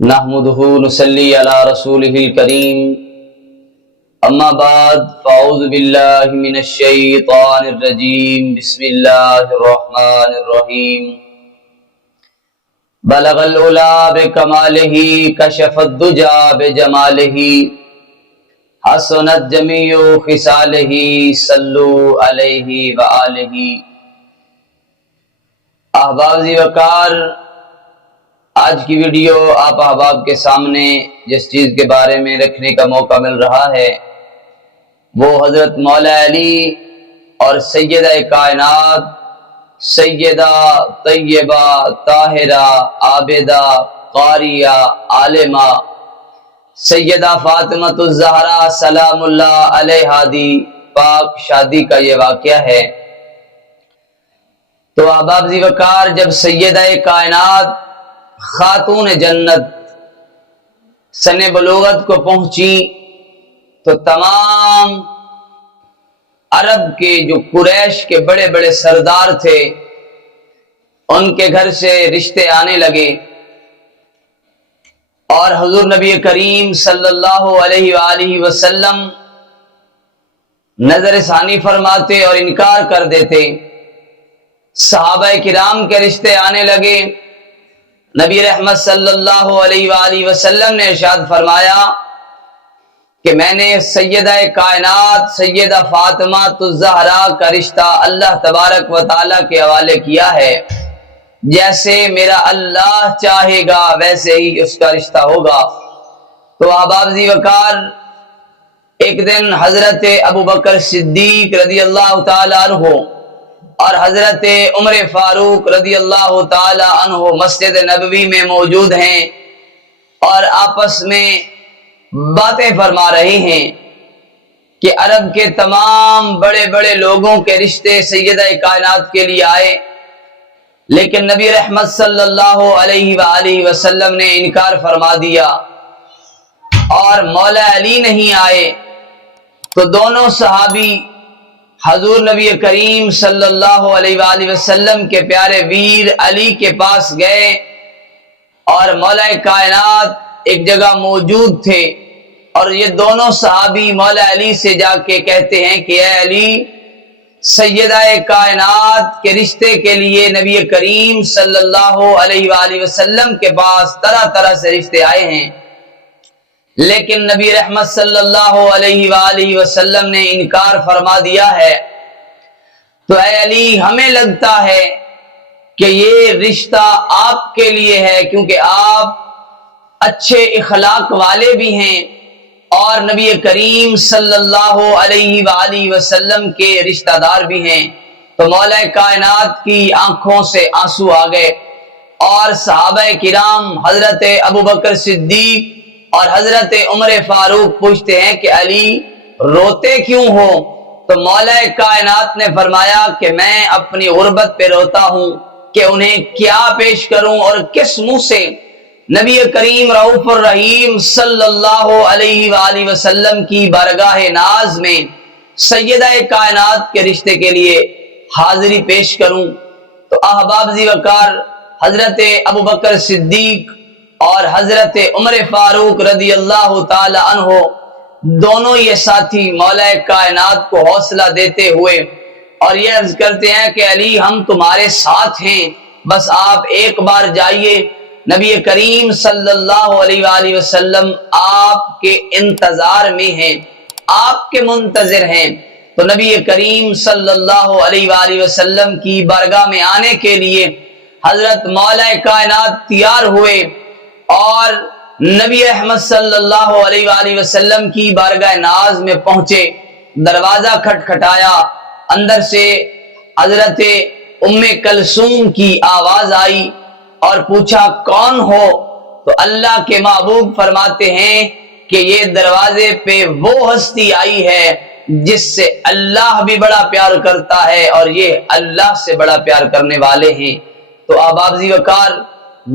نحمده نصلی علی رسولہ الکریم اما بعد فاعوذ باللہ من الشیطان الرجیم بسم اللہ الرحمن الرحیم بلغ العلا بکمالہ کشف الدجا بجمالہ حسنت جمیع خصالہ صلو علیہ وآلہ۔ احباب وقار، آج کی ویڈیو آپ احباب کے سامنے جس چیز کے بارے میں رکھنے کا موقع مل رہا ہے وہ حضرت مولا علی اور سیدہ کائنات سیدہ طیبہ طاہرہ عابدہ قاریہ عالمہ سیدہ فاطمہ الزہرا سلام اللہ علیہا دی پاک شادی کا یہ واقعہ ہے۔ تو احباب وقار، جب سیدہ کائنات خاتون جنت سن بلوغت کو پہنچی تو تمام عرب کے جو قریش کے بڑے بڑے سردار تھے ان کے گھر سے رشتے آنے لگے، اور حضور نبی کریم صلی اللہ علیہ وآلہ وسلم نظر ثانی فرماتے اور انکار کر دیتے۔ صحابہ کرام کے رشتے آنے لگے۔ نبی رحمت صلی اللہ علیہ وآلہ وسلم نے ارشاد فرمایا کہ میں نے سیدہ کائنات سیدہ فاطمہ الزہرا کا رشتہ اللہ تبارک و تعالیٰ کے حوالے کیا ہے، جیسے میرا اللہ چاہے گا ویسے ہی اس کا رشتہ ہوگا۔ تو احباب وقار، ایک دن حضرت ابوبکر صدیق رضی اللہ تعالیٰ عنہ اور حضرت عمر فاروق رضی اللہ تعالی عنہ مسجد نبوی میں موجود ہیں اور آپس میں باتیں فرما رہے ہیں کہ عرب کے تمام بڑے بڑے لوگوں کے رشتے سیدہ کائنات کے لیے آئے، لیکن نبی رحمت صلی اللہ علیہ وآلہ وسلم نے انکار فرما دیا اور مولا علی نہیں آئے۔ تو دونوں صحابی حضور نبی کریم صلی اللہ علیہ وآلہ وسلم کے پیارے ویر علی کے پاس گئے، اور مولا کائنات ایک جگہ موجود تھے، اور یہ دونوں صحابی مولا علی سے جا کے کہتے ہیں کہ اے علی، سیدہ کائنات کے رشتے کے لیے نبی کریم صلی اللہ علیہ وآلہ وسلم کے پاس طرح طرح سے رشتے آئے ہیں، لیکن نبی رحمت صلی اللہ علیہ وآلہ وسلم نے انکار فرما دیا ہے۔ تو اے علی، ہمیں لگتا ہے کہ یہ رشتہ آپ کے لیے ہے، کیونکہ آپ اچھے اخلاق والے بھی ہیں اور نبی کریم صلی اللہ علیہ وآلہ وسلم کے رشتہ دار بھی ہیں۔ تو مولا کائنات کی آنکھوں سے آنسو آ گئے، اور صحابہ کرام حضرت ابوبکر صدیق اور حضرت عمر فاروق پوچھتے ہیں کہ علی، روتے کیوں ہو؟ تو مولا کائنات نے فرمایا کہ میں اپنی غربت پہ روتا ہوں کہ انہیں کیا پیش کروں اور کس منہ سے نبی کریم رؤوف الرحیم صلی اللہ علیہ وآلہ وسلم کی بارگاہ ناز میں سیدہ کائنات کے رشتے کے لیے حاضری پیش کروں۔ تو احباب وقار، حضرت ابوبکر صدیق اور حضرت عمر فاروق رضی اللہ تعالی عنہ دونوں یہ ساتھی مولا کائنات کو حوصلہ دیتے ہوئے اور یہ عرض کرتے ہیں کہ علی، ہم تمہارے ساتھ ہیں، بس آپ ایک بار جائیے، نبی کریم صلی اللہ علیہ وآلہ وسلم آپ کے انتظار میں ہیں، آپ کے منتظر ہیں۔ تو نبی کریم صلی اللہ علیہ وآلہ وسلم کی بارگاہ میں آنے کے لیے حضرت مولا کائنات تیار ہوئے اور نبی احمد صلی اللہ علیہ وآلہ وسلم کی بارگاہ ناز میں پہنچے۔ دروازہ کھٹکھٹایا، اندر سے حضرت ام کلثوم کی آواز آئی اور پوچھا کون ہو؟ تو اللہ کے محبوب فرماتے ہیں کہ یہ دروازے پہ وہ ہستی آئی ہے جس سے اللہ بھی بڑا پیار کرتا ہے اور یہ اللہ سے بڑا پیار کرنے والے ہیں۔ تو احباب وقار،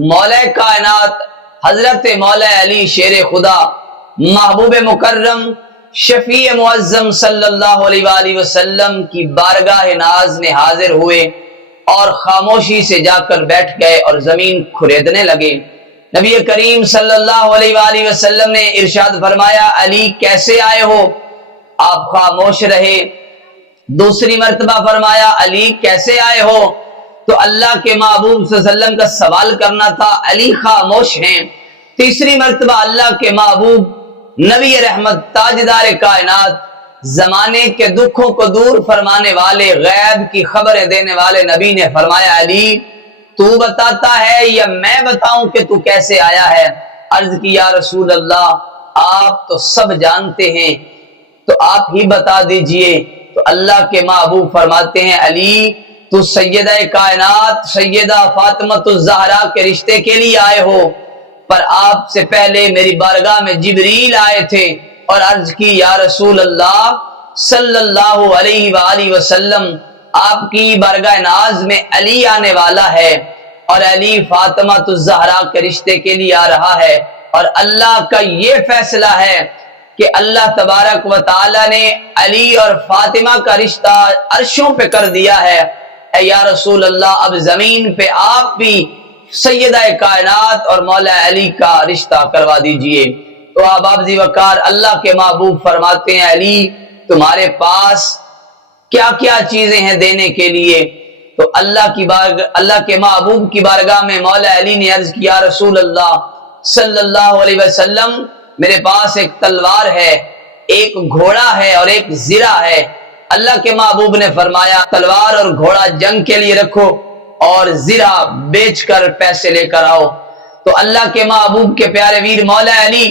مولا کائنات حضرت مولا علی شیر خدا محبوب مکرم شفیع معظم صلی اللہ علیہ وآلہ وسلم کی بارگاہ ناز میں حاضر ہوئے اور خاموشی سے جا کر بیٹھ گئے اور زمین کھریدنے لگے۔ نبی کریم صلی اللہ علیہ وآلہ وسلم نے ارشاد فرمایا علی کیسے آئے ہو؟ آپ خاموش رہے۔ دوسری مرتبہ فرمایا علی کیسے آئے ہو؟ تو اللہ کے محبوب صلی اللہ علیہ وسلم کا سوال کرنا تھا، علی خاموش ہیں۔ تیسری مرتبہ اللہ کے محبوب نبی رحمت تاجدار کائنات، زمانے کے دکھوں کو دور فرمانے والے، غیب کی خبریں دینے والے نبی نے فرمایا علی تو بتاتا ہے یا میں بتاؤں کہ تو کیسے آیا ہے؟ عرض کی یا رسول اللہ آپ تو سب جانتے ہیں، تو آپ ہی بتا دیجئے۔ تو اللہ کے محبوب فرماتے ہیں علی تو سیدہ کائنات سیدہ فاطمہ الزہرا کے رشتے کے لیے آئے ہو، پر آپ سے پہلے میری بارگاہ میں جبریل آئے تھے اور عرض کی یا رسول اللہ صلی اللہ علیہ وآلہ وسلم آپ کی بارگاہ ناز میں علی آنے والا ہے اور علی فاطمہ الزہرا کے رشتے کے لیے آ رہا ہے، اور اللہ کا یہ فیصلہ ہے کہ اللہ تبارک و تعالی نے علی اور فاطمہ کا رشتہ عرشوں پہ کر دیا ہے۔ اے یا رسول اللہ اب زمین پہ آپ بھی سیدہ کائنات اور مولا علی کا رشتہ کروا دیجئے۔ تو احباب ذی وقار اللہ کے محبوب فرماتے ہیں علی تمہارے پاس کیا کیا چیزیں ہیں دینے کے لیے؟ تو اللہ کے محبوب کی بارگاہ میں مولا علی نے عرض کیا رسول اللہ صلی اللہ علیہ وسلم میرے پاس ایک تلوار ہے، ایک گھوڑا ہے اور ایک زرہ ہے۔ اللہ کے محبوب نے فرمایا تلوار اور گھوڑا جنگ کے لیے رکھو اور زرہ بیچ کر پیسے لے کر آؤ۔ تو اللہ کے محبوب کے پیارے ویر مولا علی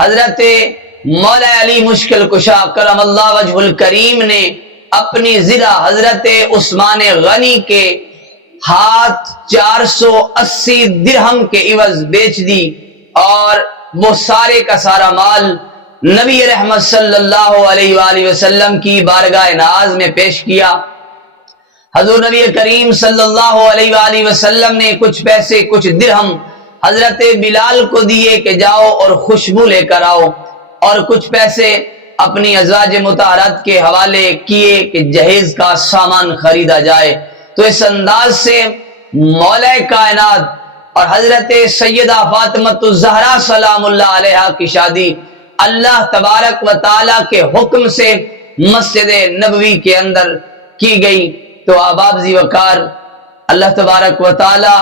حضرت مولا علی مشکل کشا کرم اللہ وجہ الکریم نے اپنی زرہ حضرت عثمان غنی کے ہاتھ 480 درہم کے عوض بیچ دی، اور وہ سارے کا سارا مال نبی رحمت صلی اللہ علیہ وآلہ وسلم کی بارگاہ ناز میں پیش کیا۔ حضور نبی کریم صلی اللہ علیہ وآلہ وسلم نے کچھ پیسے کچھ درہم حضرت بلال کو دیے کہ جاؤ اور خوشبو لے کر آؤ، اور کچھ پیسے اپنی ازواج مطہرات کے حوالے کیے کہ جہیز کا سامان خریدا جائے۔ تو اس انداز سے مولا کائنات اور حضرت سیدہ فاطمہ الزہرا سلام اللہ علیہا کی شادی اللہ تبارک و تعالی کے حکم سے مسجد نبوی کے اندر کی گئی۔ تو احباب ذی وقار اللہ تبارک و تعالی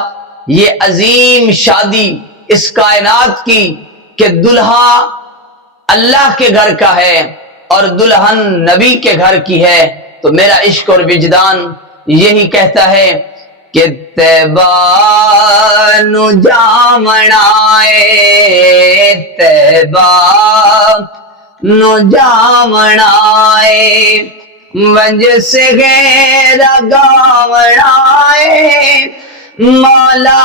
یہ عظیم شادی اس کائنات کی کہ دلہا اللہ کے گھر کا ہے اور دلہن نبی کے گھر کی ہے، تو میرا عشق اور وجدان یہی کہتا ہے کہ طیبہ نو جامنائے طیبہ نو جامنائے ونج سے غیر گامنائے مولا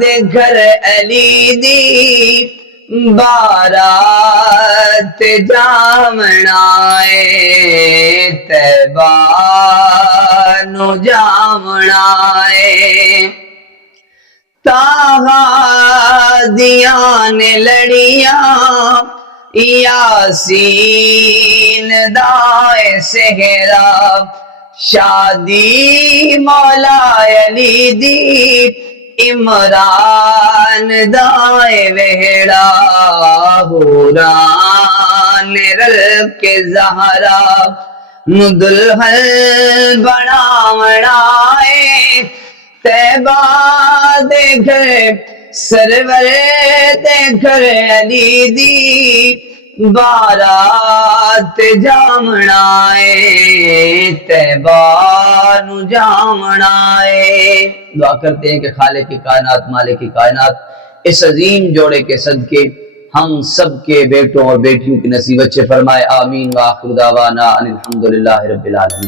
دے گھر علی دی بارات جامنائے طیبہ نو جامنائے تاہا دیاں نے لڑیاں یاسین دائے سہرا شادی مولا علی دی عمران دائے وہڑا حوران رل کے زہرا نو دلہن بناونائے طیبہ دے گھر سرور دے گھر علی دی بارات جامنائے طیبہ نو جامنائے۔ دعا کرتے ہیں کہ خالق کی کائنات مالک کی کائنات اس عظیم جوڑے کے صدقے ہم سب کے بیٹوں اور بیٹیوں کی نصیب اچھے فرمائے، آمین۔ وآخر دعوانا ان الحمدللہ رب العالمین۔